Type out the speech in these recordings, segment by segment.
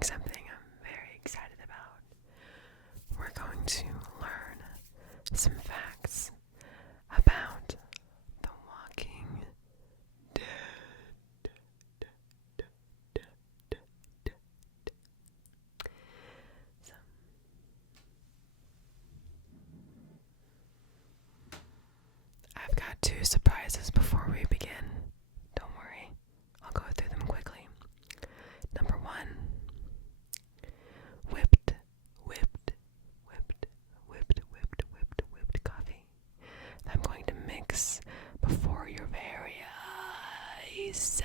doing something I'm very excited about. We're going to learn some facts about The Walking Dead. So, I've got 2 surprises before we begin. Don't worry, I'll go through them quickly. Number 1, whipped coffee that I'm going to mix before your very eyes.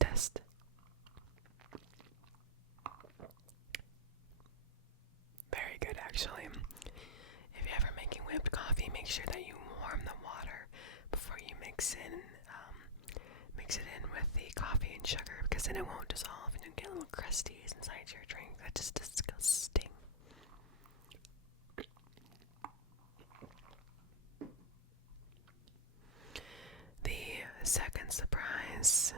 Test. Very good, actually. If you're ever making whipped coffee, make sure that you warm the water before you mix it in with the coffee and sugar, because then it won't dissolve and you'll get little crusties inside your drink. That's just disgusting. The second surprise,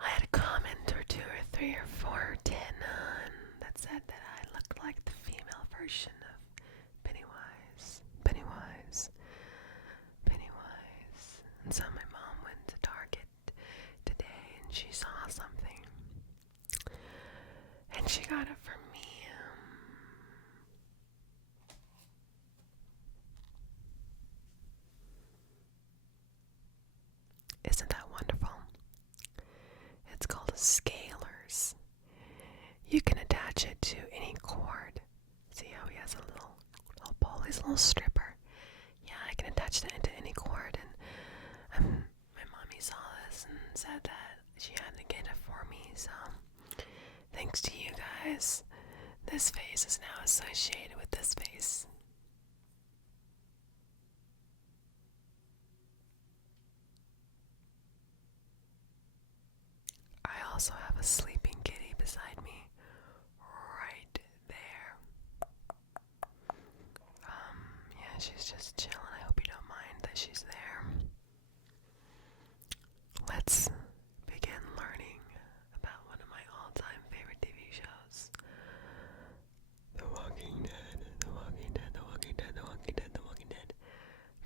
I had a comment or 2 or 3 or 4 or 10 that said that I looked like the female version of Pennywise. And so my mom went to Target today and she saw something. And she got it for me. Isn't that wonderful? It's called scalers. You can attach it to any cord. See how he has a little pole, he's a little stripper. Yeah, I can attach that into any cord, and my mommy saw this and said that she had to get it for me, so thanks to you guys, this face is now associated with this face. I also have a sleeping kitty beside me right there. Yeah, she's just chilling. I hope you don't mind that she's there. Let's begin learning about one of my all-time favorite TV shows. The Walking Dead, The Walking Dead, The Walking Dead, The Walking Dead, The Walking Dead.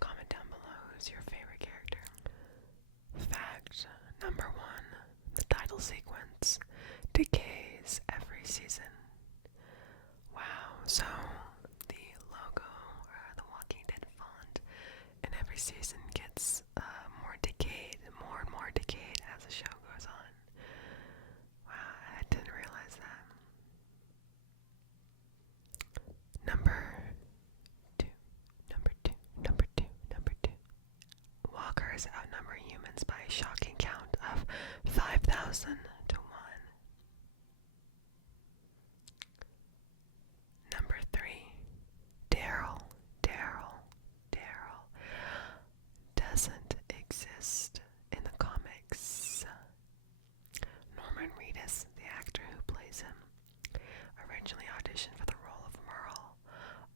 Comment down below who's your favorite character. Fact number 1. The title sequence decays every season. Wow, so the logo, the Walking Dead font, in every season gets more and more decayed as the show goes on. Wow, I didn't realize that. Number two. Walkers outnumber humans by a shocking count of 5,000 to 1. Number 3. Daryl doesn't exist in the comics. Norman Reedus, the actor who plays him, originally auditioned for the role of Merle.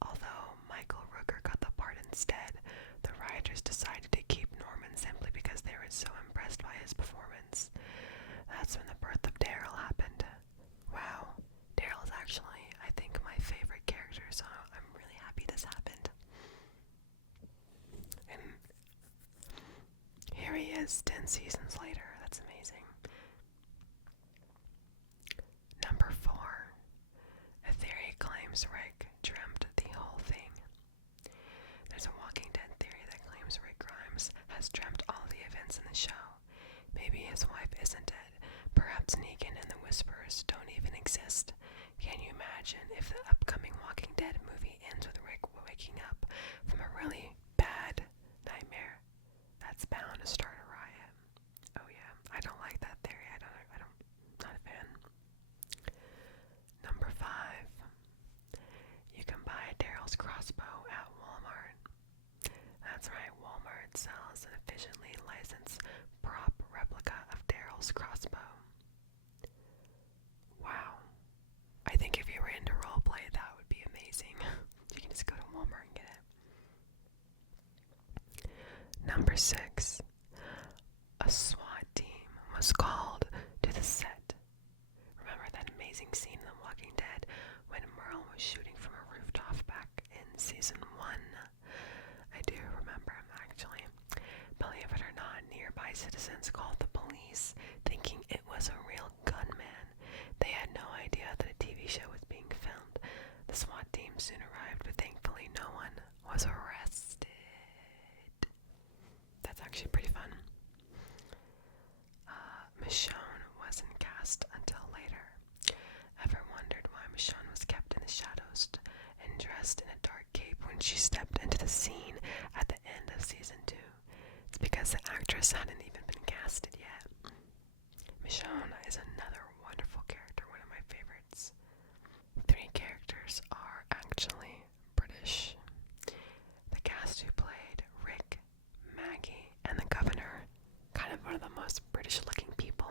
Although Michael Rooker got the part instead, the writers decided to keep Norman simply because they were so impressed by his performance. That's when the birth of Daryl happened. Wow, Daryl is actually, I think, my favorite character, so I'm really happy this happened. And here he is 10 seasons later. That's amazing. Number 4. A theory claims Rick dreamt the whole thing. There's a Walking Dead theory that claims Rick Grimes has dreamt all the events in the show. Maybe his wife isn't dead. Perhaps Negan and the Whisperers don't even exist. Can you imagine if the upcoming Walking Dead start a riot. Oh yeah, I don't like that theory. Not a fan. Number 5. You can buy Daryl's crossbow at Walmart. That's right, Walmart sells an efficiently licensed prop replica of Daryl's crossbow. Wow. I think if you were into roleplay, that would be amazing. You can just go to Walmart and get it. Number 6. A SWAT team was called to the set. Remember that amazing scene in The Walking Dead when Merle was shooting from a rooftop back in season 1? I do remember, actually. Believe it or not, nearby citizens called the police, thinking it was a real gunman. They had no idea that a TV show was being filmed. The SWAT team soon arrived, but thankfully no one was arrested. That's actually pretty fun. Michonne wasn't cast until later. Ever wondered why Michonne was kept in the shadows and dressed in a dark cape when she stepped into the scene at the end of season 2? It's because the actress hadn't even been casted yet. Michonne is another wonderful character, one of my favorites. 3 characters are actually British. The cast who played Rick, Maggie, and the governor, kind of one of the most British-looking people,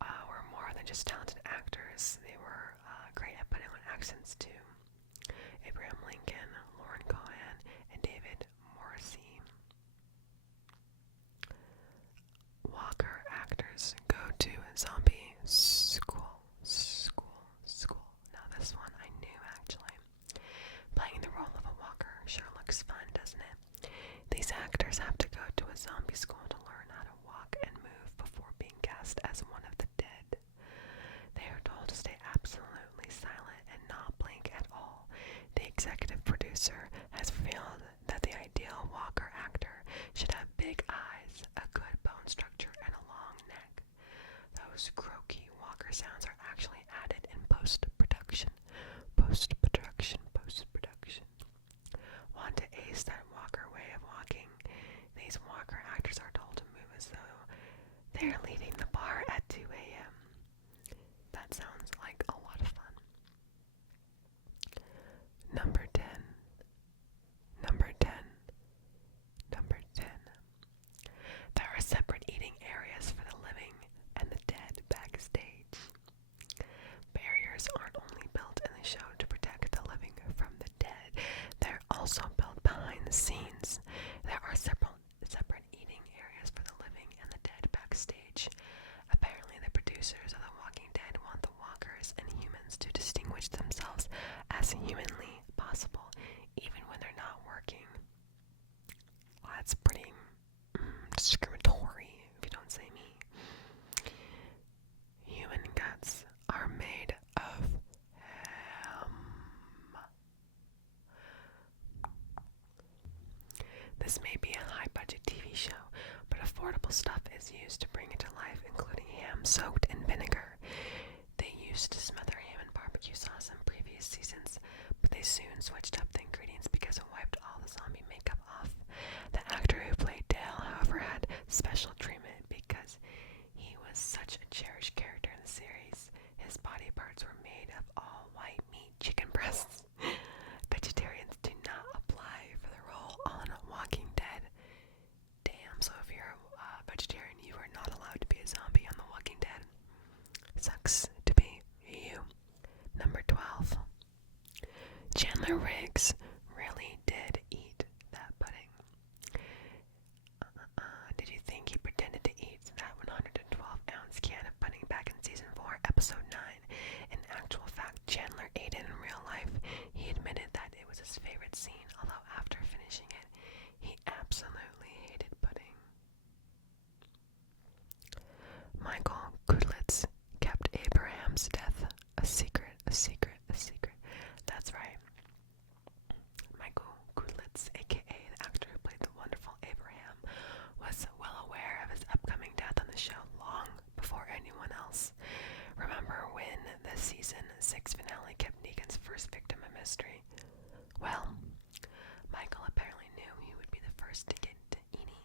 were more than just talented actors. They were great at putting on accents too. Abraham Lincoln, Lauren Cohan, and David Morrissey. Walker actors go to zombie school. Now this one I knew actually. Playing the role of a walker sure looks fun, doesn't it? These actors have to go to a zombie school to learn how to walk and move before being cast as one of the dead. They are told to stay absolutely silent and not blink at all. The executive producer has revealed that the ideal walker actor should have big eyes, a good bone structure, and a long neck. Those croaky walker sounds are actually added in post-production. Want to ace that walker way of walking? These walker actors are told to move as though they're leaving the bar at 2 a.m. That sounds like a lot of fun. Number 10. There are separate eating areas for the living and the dead backstage. Barriers aren't only built in the show to protect the living from the dead, they're also built behind the scenes. There are separate eating areas for the living and the dead backstage. Apparently the producers of The Walking Dead want the walkers and humans to distinguish themselves as humanly possible, even when they're not working. Well, that's pretty discriminatory, if you don't say me. Human guts are made of ham. This may be a high-budget TV show, but affordable stuff is used to bring it to life, including ham soaked in vinegar. They used to smother ham in barbecue sauce in previous seasons, but they soon switched up the ingredients because it wiped all the zombie makeup off. The actor who played Dale, however, had special treatment because he was such a cherished character in the series. His body parts were made of all white meat chicken breasts. Vegetarians do not apply for the role on Walking Dead. Damn, so if you're a vegetarian, you are not allowed to be a zombie on The Walking Dead. Sucks to be you. Number 12. Chandler Riggs really did eat that pudding. Did you think he pretended to eat that 112-ounce can of pudding back in season 4, episode 9? In actual fact, Chandler ate it in real life. He admitted that it was his favorite scene, although after finishing it, he absolutely hated pudding. Michael Goodlitz kept Abraham's death a secret. That's right. Michael Goodlitz, aka the actor who played the wonderful Abraham, was well aware of his upcoming death on the show long before anyone else. Remember when the season 6 finale kept Negan's first victim a mystery? Well, Michael apparently knew he would be the first to get to Edie.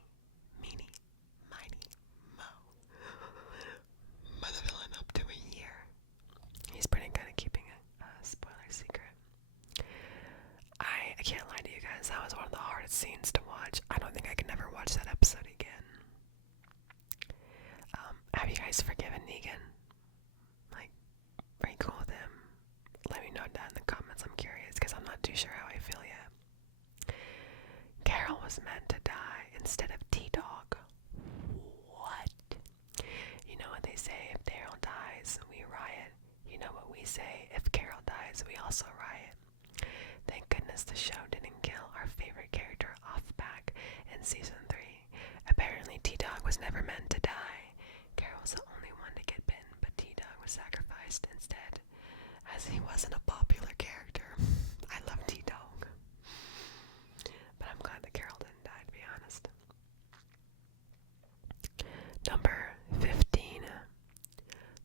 guys forgiven Negan? Like, are you cool with him? Let me know down in the comments. I'm curious because I'm not too sure how I feel yet. Carol was meant to die instead of T-Dog. What? You know what they say, if Daryl dies, we riot. You know what we say, if Carol dies, we also riot. Thank goodness the show didn't kill our favorite character off back in season 3. Apparently T-Dog was never meant to die. Carol was the only one to get bitten, but T-Dog was sacrificed instead, as he wasn't a popular character. I love T-Dog, but I'm glad that Carol didn't die, to be honest. Number 15.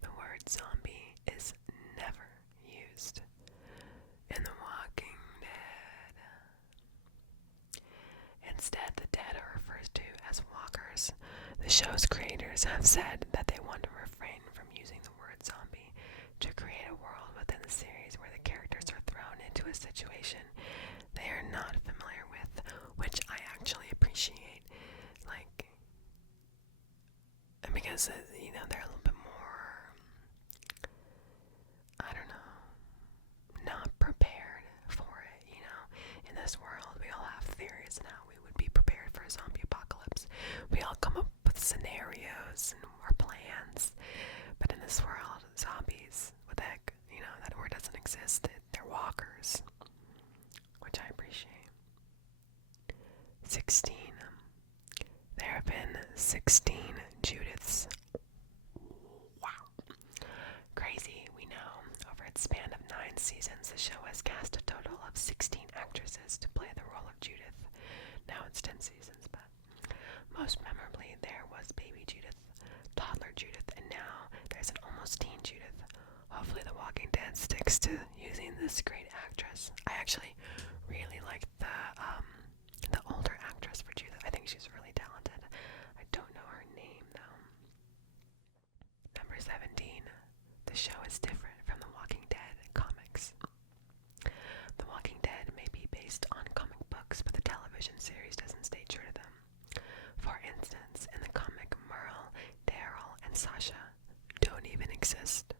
The word zombie is never used in The Walking Dead. Instead, the dead are referred to as walkers. The show's creators have said that they want to refrain from using the word zombie to create a world within the series where the characters are thrown into a situation they are not familiar with, which I actually appreciate. Like, because, they're a little bit more, I don't know, not prepared for it, In this world, we all have theories on how we would be prepared for a zombie apocalypse. We all come up with scenarios and our plans. But in this world, zombies, what the heck, that word doesn't exist. They're walkers, which I appreciate. 16. There have been 16 Judiths. Wow. Crazy, we know. Over its span of 9 seasons, the show has cast a total of 16 actresses to play the role of Judith. Now it's 10 seasons, but most memorably there was baby Judith, toddler Judith, and now there's an almost teen Judith. Hopefully The Walking Dead sticks to using this great actress. I actually really like the older actress for Judith. I think she's really talented. I don't know her name though. Number 17. The show is different from The Walking Dead comics. The Walking Dead may be based on comic books, but the television series doesn't stay true to them. For instance, in the comic, Merle, Daryl, and Sasha don't even exist.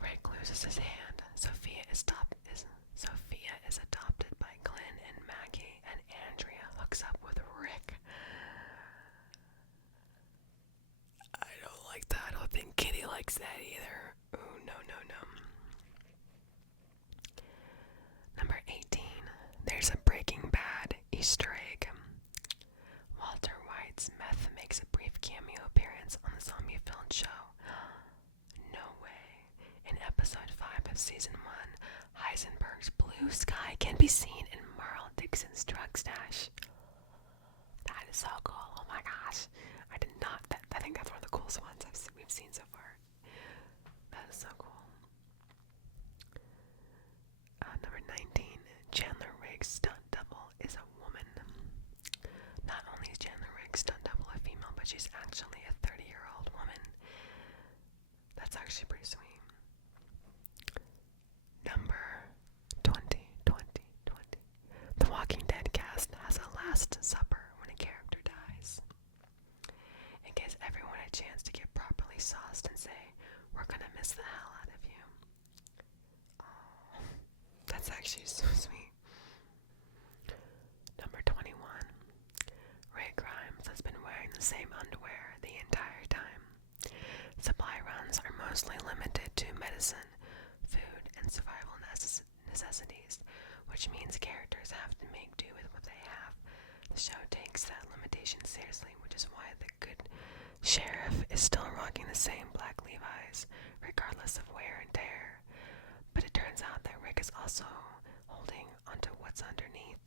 Rick loses his hand. Sophia is adopted by Glenn and Maggie, and Andrea hooks up with Rick. I don't like that. I don't think Kitty likes that either. Oh, no. Number 18. There's a Breaking Bad Easter egg. Walter White's meth makes a brief cameo appearance on the zombie-filled show. No way. In episode 5 of season 1, Heisenberg's blue sky can be seen in Merle Dixon's drug stash. That is so cool. Oh my gosh. I think that's one of the coolest ones we've seen so far. That is so cool. Number 19. Chandler Riggs' stunt double is a woman. Not only is Chandler Riggs' stunt double a female, but she's actually a 30-year-old woman. That's actually pretty sweet. Number 20. The Walking Dead cast has a last supper when a character dies. It gives everyone a chance to get properly sauced and say, "We're gonna miss the hell out of you." Oh, that's actually so sweet. Number 21. Ray Grimes has been wearing the same underwear the entire time. Supply runs are mostly limited to medicine, food, and survival necessities, which means characters have to make do with what they have. The show takes that limitation seriously, which is why the good sheriff is still rocking the same black Levi's, regardless of wear and tear. But it turns out that Rick is also holding onto what's underneath.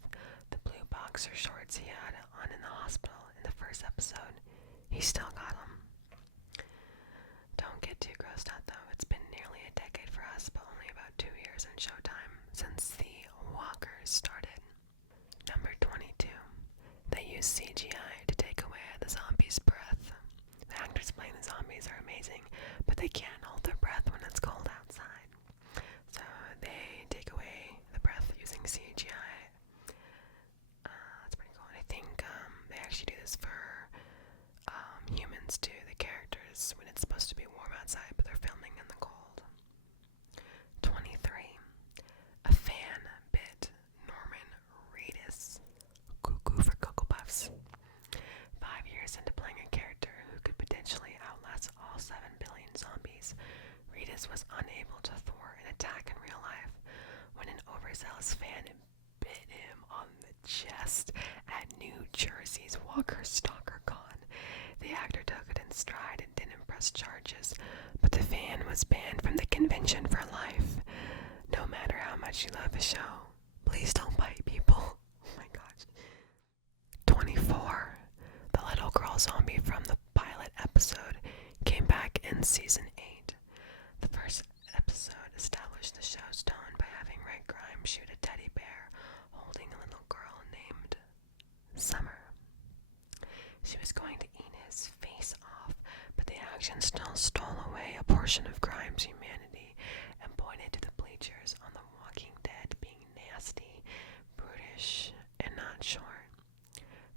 The blue boxer shorts he had on in the hospital in the first episode. He still got them. Don't get too grossed out though. It's been nearly a decade for us, but only about 2 years in Showtime since the Walkers started. Number 22. They use CGI to take away the zombies' breath. The actors playing the zombies are amazing, but they can't hold their breath when it's cold outside. So they take away the breath using CGI. That's pretty cool. And I think they actually do this for humans too. Reedus was unable to thwart an attack in real life when an overzealous fan bit him on the chest at New Jersey's Walker Stalker Con. The actor took it in stride and didn't press charges, but the fan was banned from the convention for life. No matter how much you love the show, please don't bite people. Oh my gosh. 24. The little girl zombie from the pilot episode came back in season 8. The first episode established the show's tone by having Red Grimes shoot a teddy bear holding a little girl named Summer. She was going to eat his face off, but the action still stole away a portion of Grimes' humanity and pointed to the bleachers on The Walking Dead being nasty, brutish, and not short.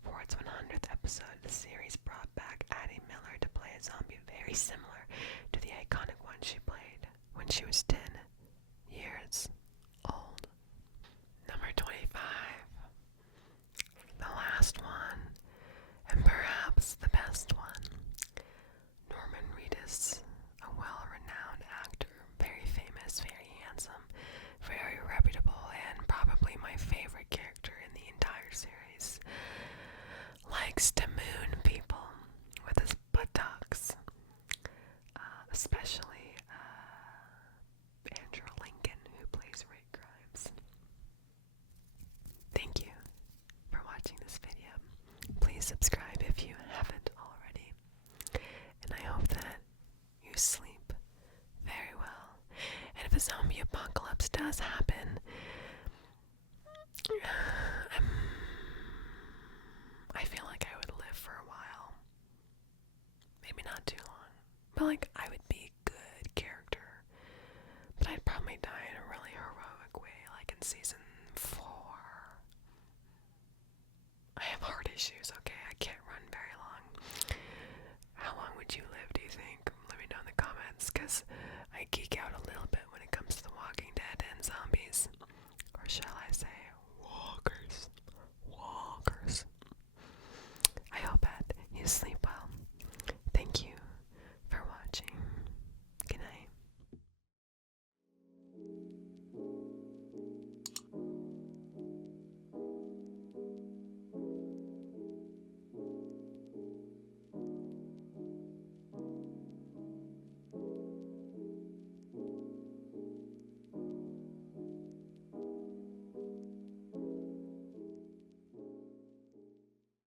For its 100th episode, the series brought back Addie Miller to play a zombie very similar to the iconic one she played when she was 10 years old. Number 25. The last one, and perhaps the best one. Norman Reedus, a well-renowned actor, very famous, very handsome, very reputable, and probably my favorite character in the entire series, likes to moon people with his buttocks, especially Andrew Lincoln, who plays Ray Grimes. Thank you for watching this video. Please subscribe if you haven't already, and I hope that you sleep very well. And if a zombie apocalypse does happen, I feel like I would live for a while. Maybe not too long, but like I would be a good character. But I'd probably die in a really heroic way, like in season 4. I have heart issues, okay? I can't run very long. How long would you live, do you think? Let me know in the comments, because I geek out a little bit when it comes to The Walking Dead and zombies. Or shall I